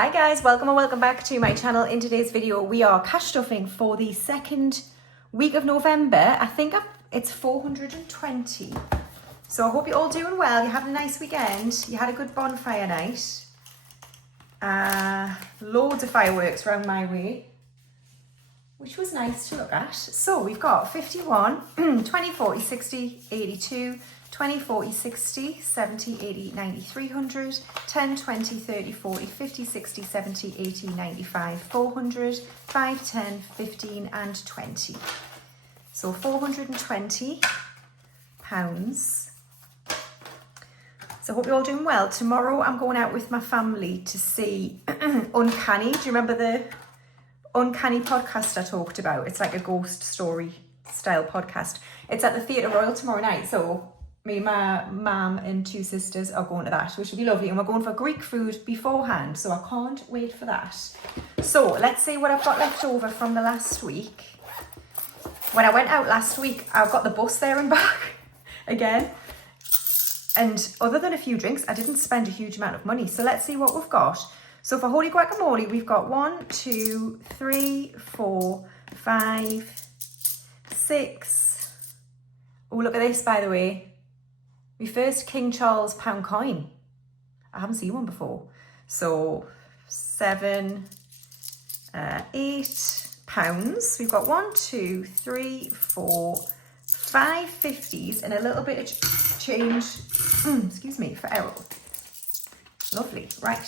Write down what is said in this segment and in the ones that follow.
Hi guys, welcome or welcome back to my channel. In today's video we are cash stuffing for the second week of November. I think it's 420. So I hope you're all doing well, you had a nice weekend, you had a good bonfire night. Loads of fireworks around my way, which was nice to look at. So we've got 51, 20, 40, 60, 82, 20, 40, 60, 70, 80, 90, 300, 10, 20, 30, 40, 50, 60, 70, 80, 95, 400, 5, 10, 15 and 20. So £420. So I hope you're all doing well. Tomorrow I'm going out with my family to see Uncanny. Do you remember the Uncanny podcast I talked about? It's like a ghost story style podcast. It's at the Theatre Royal tomorrow night. So me, my mum and two sisters are going to that, which will be lovely. And we're going for Greek food beforehand. So I can't wait for that. So let's see what I've got left over from the last week. When I went out last week, I've got the bus there and back again. And other than a few drinks, I didn't spend a huge amount of money. So let's see what we've got. So for Holy Guacamole, we've got 1, 2, 3, 4, 5, 6. Oh, look at this, by the way. My first King Charles pound coin. I haven't seen one before. So 7, 8 pounds. We've got 1, 2, 3, 4, 5 50s and a little bit of change, excuse me, for Errol. Lovely, right.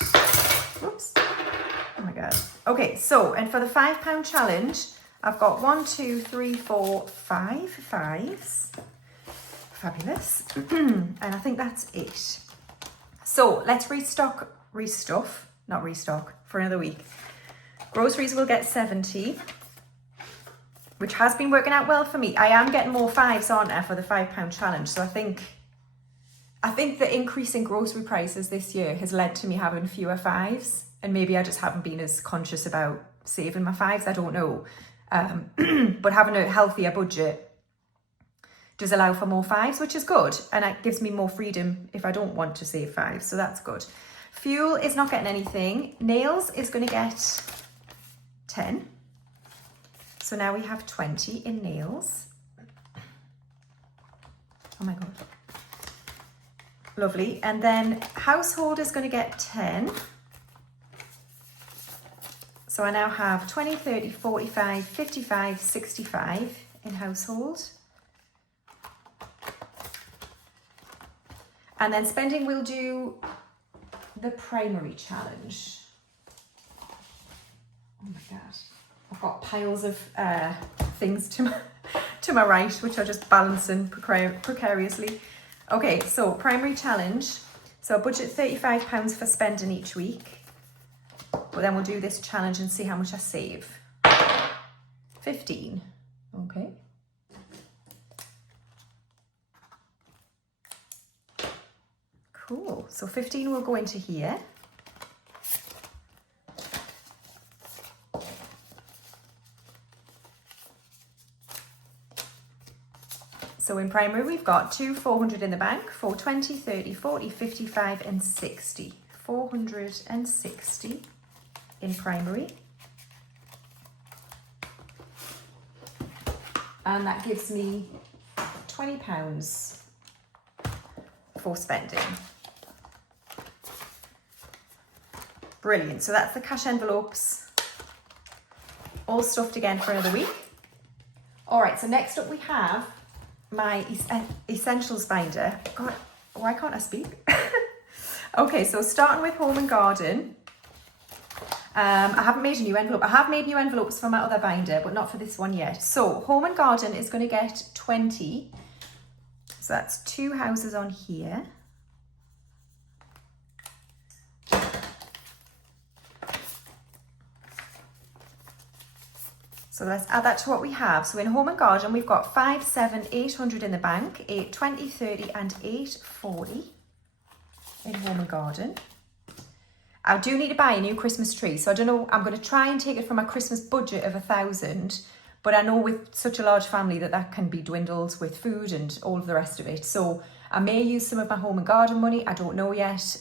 Whoops. Oh my God. Okay, so, and for the £5 challenge, I've got 1, 2, 3, 4, 5 fives. Fabulous. And I think that's it. So let's restock for another week. Groceries will get 70, which has been working out well for me. I am getting more fives, aren't I, for the £5 challenge. So I think the increase in grocery prices this year has led to me having fewer fives, and maybe I just haven't been as conscious about saving my fives. I don't know. But having a healthier budget does allow for more fives, which is good. And it gives me more freedom if I don't want to save fives. So that's good. Fuel is not getting anything. Nails is going to get 10. So now we have 20 in nails. Oh my God. Lovely. And then household is going to get 10. So I now have 20, 30, 45, 55, 65 in household. And then spending, we'll do the primary challenge. Oh my God. I've got piles of things to my right, which are just balancing precariously. Okay, so primary challenge. So I budget £35 for spending each week. But then we'll do this challenge and see how much I save. 15. Okay. Cool. So 15 will go into here. So in primary, we've got 2 400 in the bank, 4, 20, 30, 40, 55 and 60. 460 in primary. And that gives me £20 for spending. Brilliant. So that's the cash envelopes all stuffed again for another week. All right, so next up we have my essentials binder. God, why can't I speak? Okay, so starting with home and garden. I haven't made a new envelope. I have made new envelopes for my other binder, but not for this one yet. So home and garden is going to get 20. So that's 2 houses on here. So let's add that to what we have. So in home and garden, we've got 5, 7, 800 in the bank, 8, 20, 30 and 8, 40 in home and garden. I do need to buy a new Christmas tree. So I don't know, I'm going to try and take it from my Christmas budget of 1,000. But I know with such a large family that can be dwindled with food and all of the rest of it. So I may use some of my home and garden money. I don't know yet.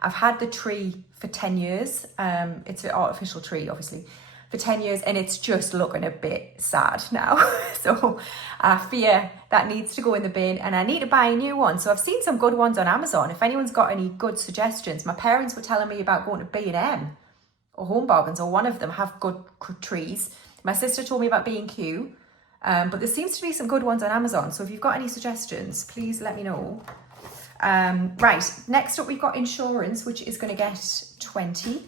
I've had the tree for 10 years. It's an artificial tree, obviously, for 10 years, and it's just looking a bit sad now. So I fear that needs to go in the bin, and I need to buy a new one. So I've seen some good ones on Amazon. If anyone's got any good suggestions, my parents were telling me about going to B&M or Home Bargains, or one of them have good trees. My sister told me about B&Q, but there seems to be some good ones on Amazon. So if you've got any suggestions, please let me know. Right, next up we've got insurance, which is going to get 20.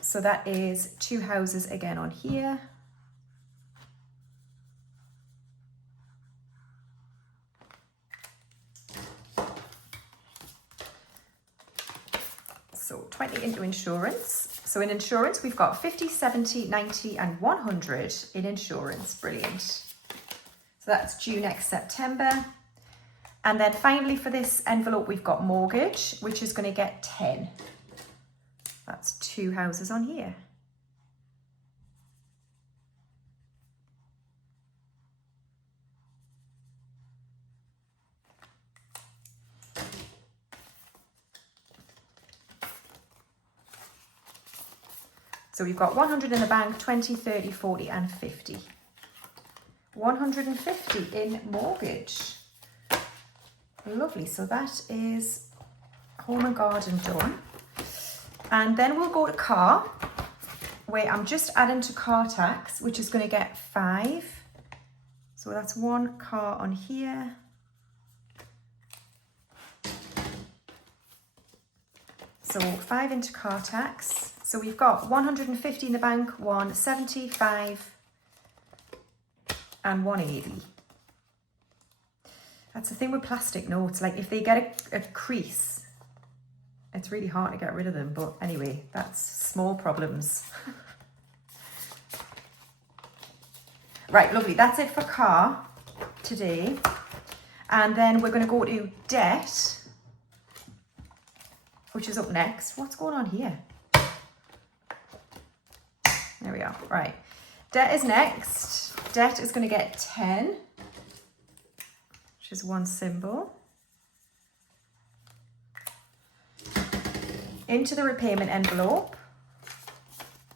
So that is 2 houses again on here. So 20 into insurance. So in insurance, we've got 50, 70, 90 and 100 in insurance. Brilliant. So that's due next September. And then finally for this envelope, we've got mortgage, which is going to get 10. That's 2 houses on here. So we've got 100 in the bank, 20, 30, 40 and 50. 150 in mortgage. Lovely. So that is home and garden done. And then we'll go to car, where I'm just adding to car tax, which is going to get 5. So that's 1 car on here. So 5 into car tax. So we've got 150 in the bank, 175 and 180. That's the thing with plastic notes. Like if they get a crease, it's really hard to get rid of them. But anyway, that's small problems. Right, lovely. That's it for car today. And then we're going to go to debt, which is up next. What's going on here? There we are. Right. Debt is next. Debt is going to get 10, which is 1 symbol. Into the repayment envelope.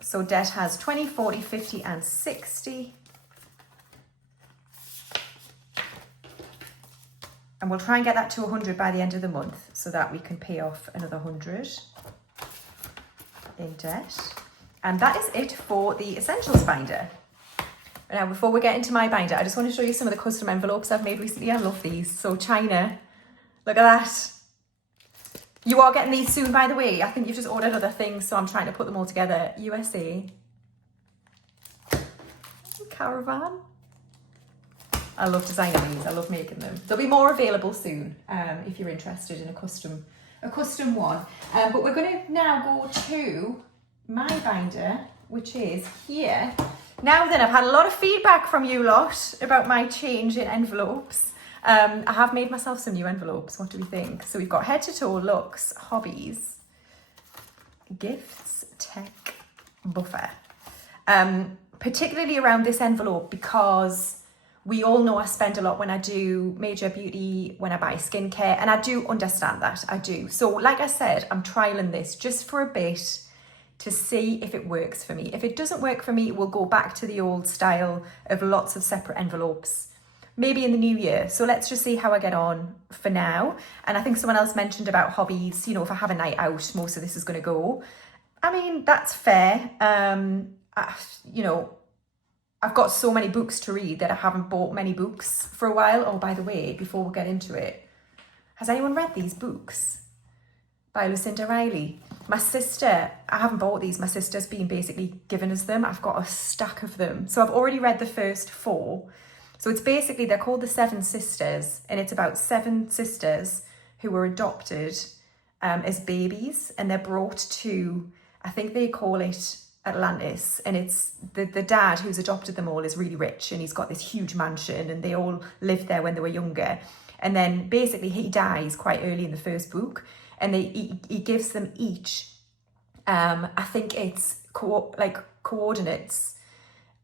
So debt has 20, 40, 50 and 60. And we'll try and get that to 100 by the end of the month so that we can pay off another 100 in debt. And that is it for the Essentials binder. Now, before we get into my binder, I just want to show you some of the custom envelopes I've made recently. I love these. So China, look at that. You are getting these soon, by the way. I think you've just ordered other things, so I'm trying to put them all together. USA. Caravan. I love designing these. I love making them. There'll be more available soon if you're interested in a custom one. But we're going to now go to my binder, which is here. Now then, I've had a lot of feedback from you lot about my change in envelopes. I have made myself some new envelopes. What do we think? So we've got head to toe, looks, hobbies, gifts, tech, buffer. Particularly around this envelope because we all know I spend a lot when I do major beauty, when I buy skincare, and I do understand that, I do. So like I said, I'm trialing this just for a bit to see if it works for me. If it doesn't work for me, we'll go back to the old style of lots of separate envelopes, maybe in the new year. So let's just see how I get on for now. And I think someone else mentioned about hobbies. You know, if I have a night out, most of this is going to go. I mean, that's fair. You know, I've got so many books to read that I haven't bought many books for a while. Oh, by the way, before we get into it, has anyone read these books by Lucinda Riley? My sister, I haven't bought these. My sister's been basically giving us them. I've got a stack of them. So I've already read the first 4. So it's basically, they're called the 7 Sisters, and it's about 7 sisters who were adopted as babies, and they're brought to, I think they call it Atlantis, and it's the dad who's adopted them all is really rich, and he's got this huge mansion, and they all lived there when they were younger. And then basically he dies quite early in the first book, and he gives them each, I think it's coordinates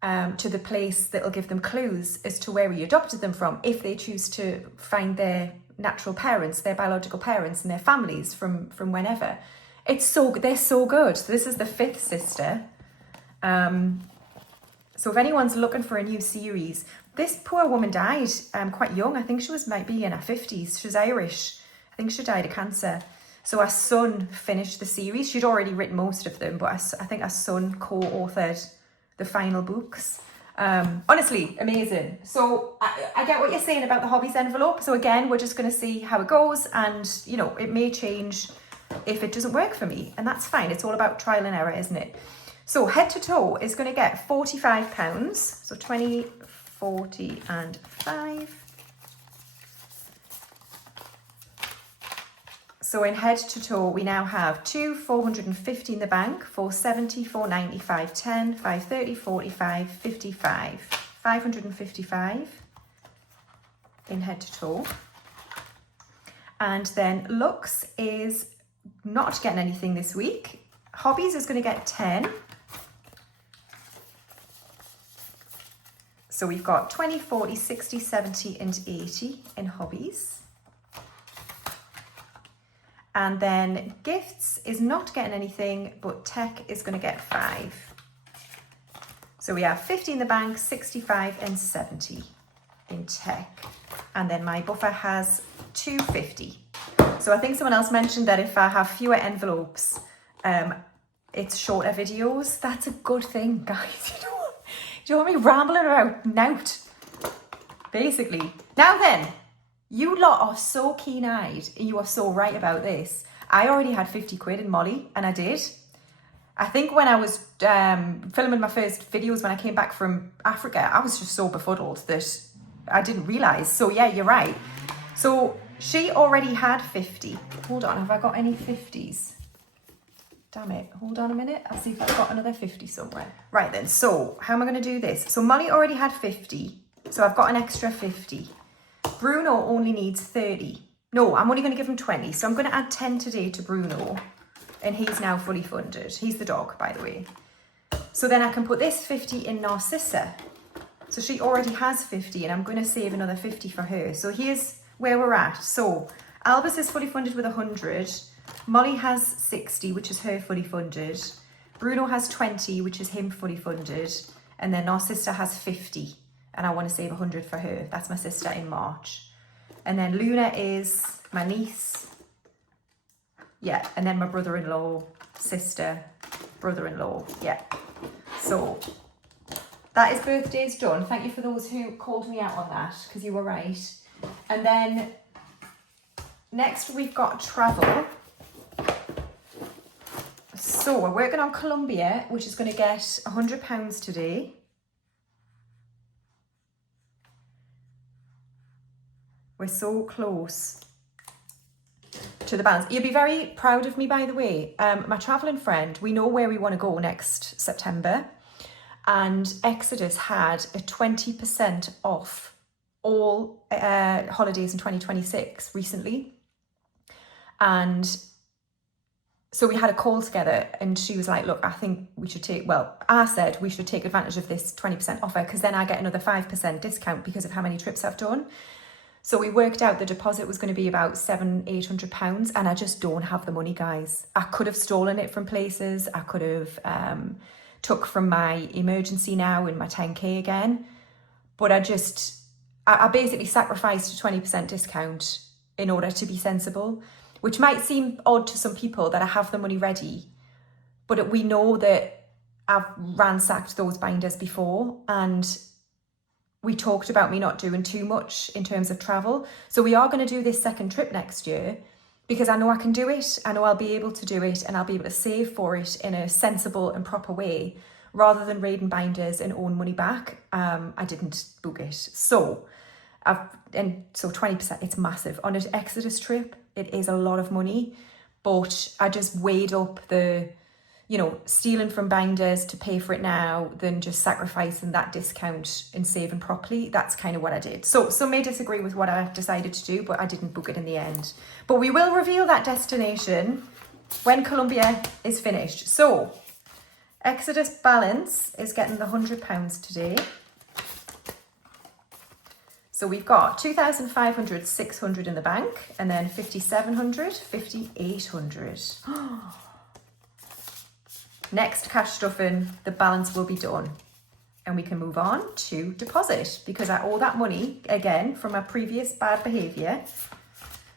to the place that'll give them clues as to where he adopted them from, if they choose to find their natural parents, their biological parents and their families from whenever. They're so good. So this is the 5th sister. So if anyone's looking for a new series, this poor woman died quite young. I think she might be in her 50s. She's Irish. I think she died of cancer. So our son finished the series. She'd already written most of them, but I think our son co-authored the final books. Honestly, amazing. So I get what you're saying about the hobbies envelope. So again, we're just going to see how it goes, and you know, it may change if it doesn't work for me, and that's fine. It's all about trial and error, isn't it? So head to toe is going to get £45. So 20, 40 and 5. So in head to toe, we now have 450 in the bank, 470, 490, 510, 530, 45, 55, 555 in head to toe. And then looks is not getting anything this week. Hobbies is going to get 10. So we've got 20, 40, 60, 70 and 80 in hobbies. And then gifts is not getting anything, but tech is going to get 5. So we have 50 in the bank, 65 and 70 in tech. And then my buffer has 250. So I think someone else mentioned that if I have fewer envelopes, it's shorter videos. That's a good thing, guys. Do you want me rambling about nout? Basically. Now then. You lot are so keen-eyed, and you are so right about this. I already had 50 quid in Molly, and I did. I think when I was filming my first videos when I came back from Africa, I was just so befuddled that I didn't realise. So yeah, you're right. So she already had 50. Hold on, have I got any 50s? Damn it, hold on a minute. I'll see if I've got another 50 somewhere. Right then, so how am I going to do this? So Molly already had 50, so I've got an extra 50. Bruno only needs 30. No, I'm only going to give him 20. So I'm going to add 10 today to Bruno. And he's now fully funded. He's the dog, by the way. So then I can put this 50 in Narcissa. So she already has 50 and I'm going to save another 50 for her. So here's where we're at. So Albus is fully funded with 100. Molly has 60, which is her fully funded. Bruno has 20, which is him fully funded. And then Narcissa has 50. And I want to save 100 for her. That's my sister in March. And then Luna is my niece. Yeah, and then my brother-in-law, sister, brother-in-law. Yeah. So that is birthdays done. Thank you for those who called me out on that, because you were right. And then next we've got travel. So we're working on Colombia, which is going to get £100 today. We're so close to the balance. You'll be very proud of me, by the way. My travelling friend, we know where we want to go next September. And Exodus had a 20% off all holidays in 2026 recently. And so we had a call together and she was like, look, I think we should I said we should take advantage of this 20% offer because then I get another 5% discount because of how many trips I've done. So we worked out the deposit was going to be about £700-800 and I just don't have the money, guys. I could have stolen it from places. I could have took from my emergency now in my 10k again. But I basically sacrificed a 20% discount in order to be sensible, which might seem odd to some people that I have the money ready. But we know that I've ransacked those binders before and we talked about me not doing too much in terms of travel. So we are going to do this second trip next year because I know I can do it. I know I'll be able to do it and I'll be able to save for it in a sensible and proper way rather than raiding binders and own money back. I didn't book it. So 20%, it's massive. On an Exodus trip, it is a lot of money, but I just weighed up the, stealing from binders to pay for it now than just sacrificing that discount and saving properly. That's kind of what I did. So some may disagree with what I decided to do, but I didn't book it in the end. But we will reveal that destination when Colombia is finished. So Exodus balance is getting the £100 today. So we've got 2,500, 600 in the bank, and then 5,700, 5,800. Next cash stuffing, the balance will be done. And we can move on to deposit, because I owe that money, again, from my previous bad behaviour.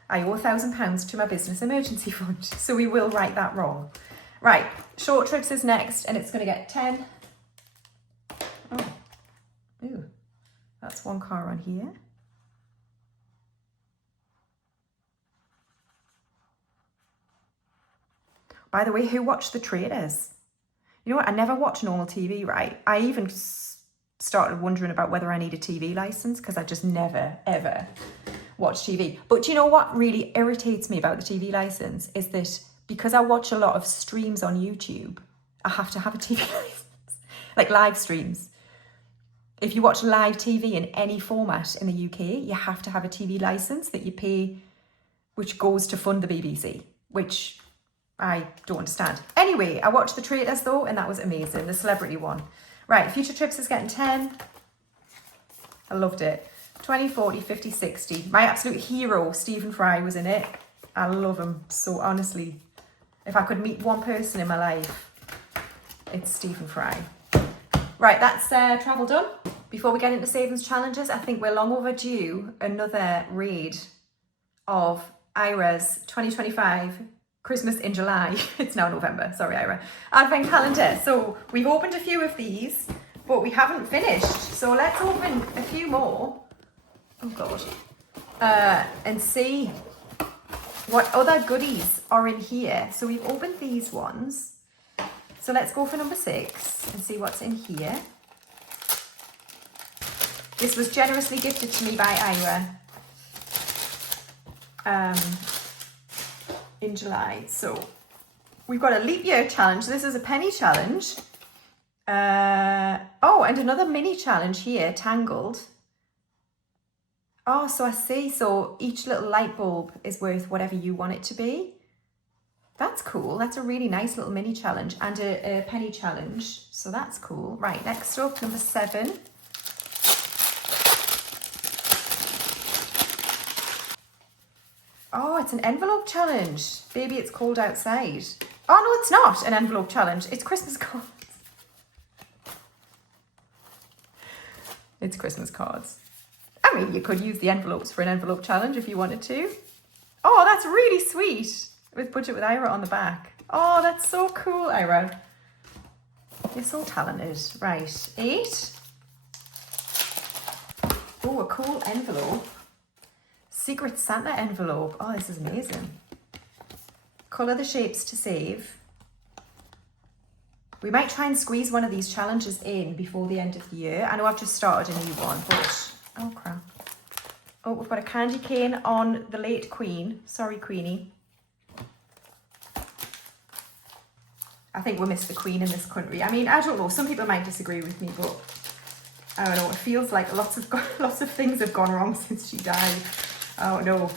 I owe £1,000 to my business emergency fund. So we will right that wrong. Right, short trips is next, and it's going to get 10. Oh, ooh, that's one car on here. By the way, who watched The Traders? You know what? I never watch normal TV, right? I even started wondering about whether I need a TV license because I just never, ever watch TV. But do you know what really irritates me about the TV license is that because I watch a lot of streams on YouTube, I have to have a TV license, like live streams. If you watch live TV in any format in the UK, you have to have a TV license that you pay, which goes to fund the BBC, which I don't understand. Anyway, I watched The Traders though, and that was amazing, the celebrity one. Right, Future Trips is getting 10. I loved it. 20, 40, 50, 60. My absolute hero, Stephen Fry, was in it. I love him. So honestly, if I could meet one person in my life, it's Stephen Fry. Right, that's travel done. Before we get into savings challenges, I think we're long overdue another read of Ira's 2025 Christmas in July. It's now November, sorry Ira. Advent calendar. So we've opened a few of these, but we haven't finished. So let's open a few more. Oh God. And see what other goodies are in here. So we've opened these ones. So let's go for number 6 and see what's in here. This was generously gifted to me by Ira. In July. So we've got a leap year challenge. This is a penny challenge. Oh, and another mini challenge here, Tangled. Oh, so I see. So each little light bulb is worth whatever you want it to be. That's cool. That's a really nice little mini challenge and a penny challenge. So that's cool. Right, next up, number 7. Oh, it's an envelope challenge. Baby, it's cold outside. Oh, no, it's not an envelope challenge. It's Christmas cards. It's Christmas cards. I mean, you could use the envelopes for an envelope challenge if you wanted to. Oh, that's really sweet. With Budget with Ira on the back. Oh, that's so cool, Ira. You're so talented. Right, 8. Oh, a cool envelope. Secret Santa envelope. Oh, this is amazing. Colour the shapes to save. We might try and squeeze one of these challenges in before the end of the year. I know I've just started a new one, but... Oh, crap. Oh, we've got a candy cane on the late Queen. Sorry, Queenie. I think we missed the Queen in this country. I mean, I don't know. Some people might disagree with me, but... I don't know. It feels like lots of things have gone wrong since she died. Oh no,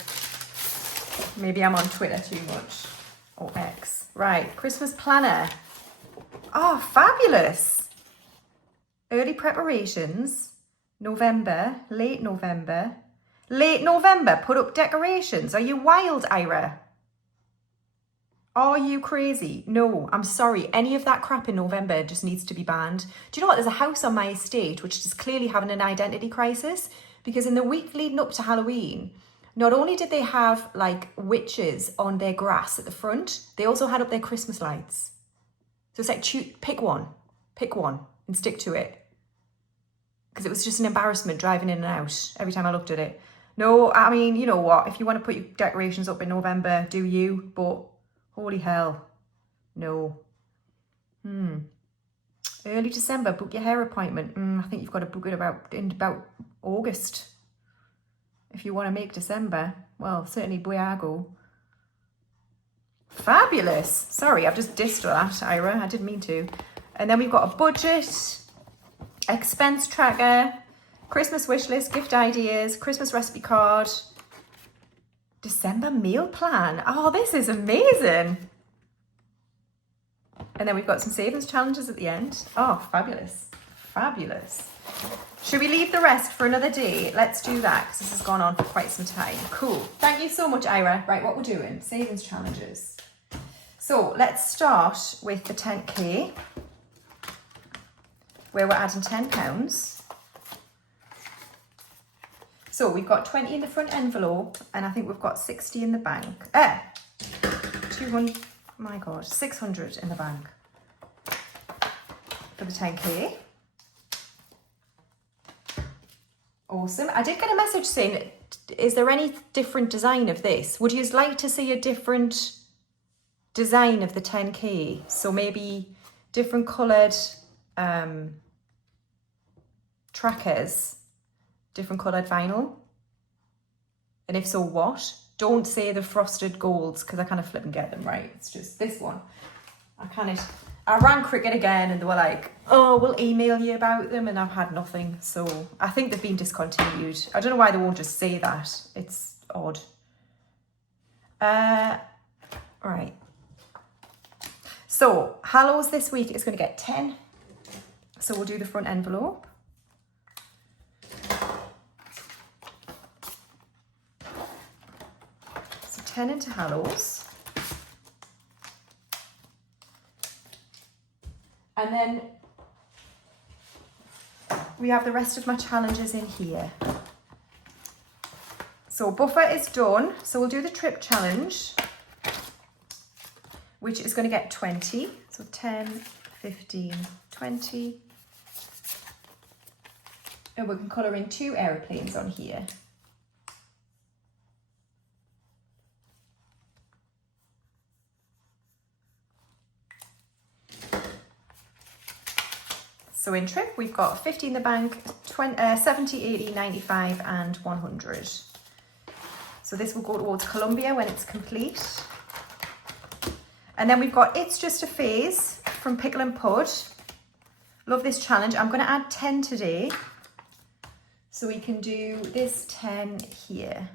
maybe I'm on Twitter too much, or X. Right, Christmas planner. Oh, fabulous. Early preparations, November, late November. Late November, put up decorations. Are you wild, Ira? Are you crazy? No, I'm sorry. Any of that crap in November just needs to be banned. Do you know what? There's a house on my estate which is clearly having an identity crisis because in the week leading up to Halloween, not only did they have like witches on their grass at the front, they also had up their Christmas lights. So it's like, pick one and stick to it. Because it was just an embarrassment driving in and out every time I looked at it. No, I mean, you know what? If you want to put your decorations up in November, do you? But holy hell, no. Early December, book your hair appointment. I think you've got to book it in about August. If you want to make December, well, certainly Boyago. Fabulous. Sorry, I've just dissed that, Ira. I didn't mean to. And then we've got a budget, expense tracker, Christmas wish list, gift ideas, Christmas recipe card, December meal plan. Oh, this is amazing. And then we've got some savings challenges at the end. Oh, fabulous. Fabulous. Should we leave the rest for another day? Let's do that because this has gone on for quite some time. Cool. Thank you so much, Ira. Right, what we're doing, savings challenges. So let's start with the 10k, where we're adding £10. So we've got 20 in the front envelope, and I think we've got 60 in the bank. 200, my God, 600 in the bank for the 10k. Awesome. I did get a message saying, is there any different design of this? Would you like to see a different design of the 10k? So maybe different coloured trackers, different coloured vinyl? And if so, what? Don't say the frosted golds because I kind of flip and get them, right? It's just this one. I ran Cricket again and they were like, oh, we'll email you about them, and I've had nothing. So I think they've been discontinued. I don't know why they won't just say that. It's odd. Right. So Hallows this week is going to get 10. So we'll do the front envelope. So 10 into Hallows. And then we have the rest of my challenges in here. So buffer is done. So we'll do the trip challenge, which is going to get 20. So 10, 15, 20. And we can colour in 2 aeroplanes on here. So in trip, we've got 50 in the bank, 70, 80, 95 and 100. So this will go towards Colombia when it's complete. And then we've got It's Just a Phase from Pickle and Pud. Love this challenge. I'm going to add 10 today. So we can do this 10 here.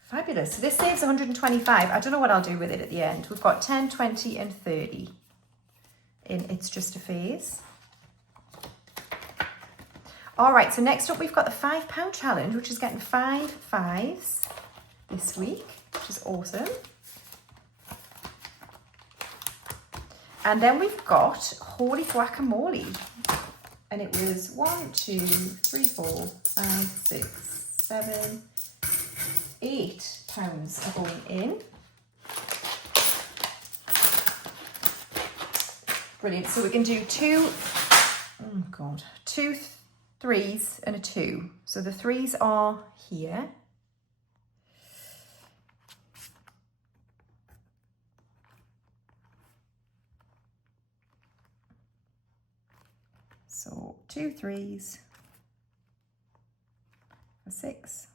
Fabulous. So this saves 125. I don't know what I'll do with it at the end. We've got 10, 20 and 30. In It's Just a Phase. All right, so next up we've got the £5 challenge, which is getting 5 5s this week, which is awesome. And then we've got Holy Guacamole, and it was 1, 2, 3, 4, 5, 6, 7, £8 are going in. Brilliant. So we can do 2 3s and a 2. So the 3s are here. So 2 3s for 6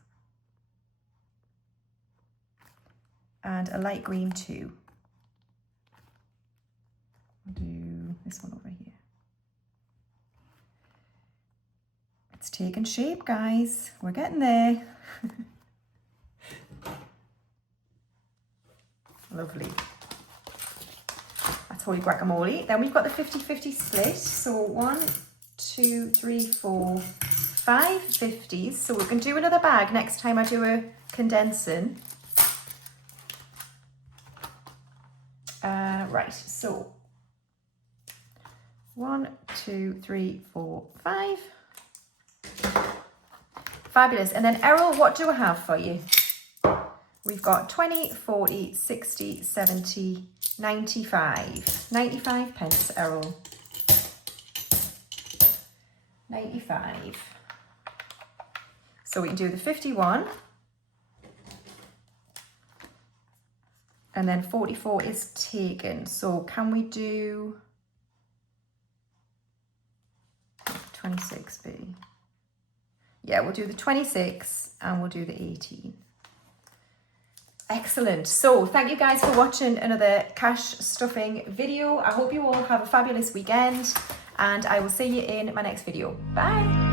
and a light green 2. I'll do this one over here. It's taking shape, guys. We're getting there. Lovely. That's Holy Guacamole. Then we've got the 50-50 split. So 1, 2, 3, 4, 5 50s. So we can do another bag next time I do a condensing. Right, so 1, 2, 3, 4, 5. Fabulous. And then Errol, what do I have for you? We've got 20, 40, 60, 70, 95. 95 pence, Errol. 95. So we can do the 51. And then 44 is taken. So can we do 26B? Yeah, we'll do the 26 and we'll do the 18. Excellent. So thank you guys for watching another cash stuffing video. I hope you all have a fabulous weekend and I will see you in my next video. Bye.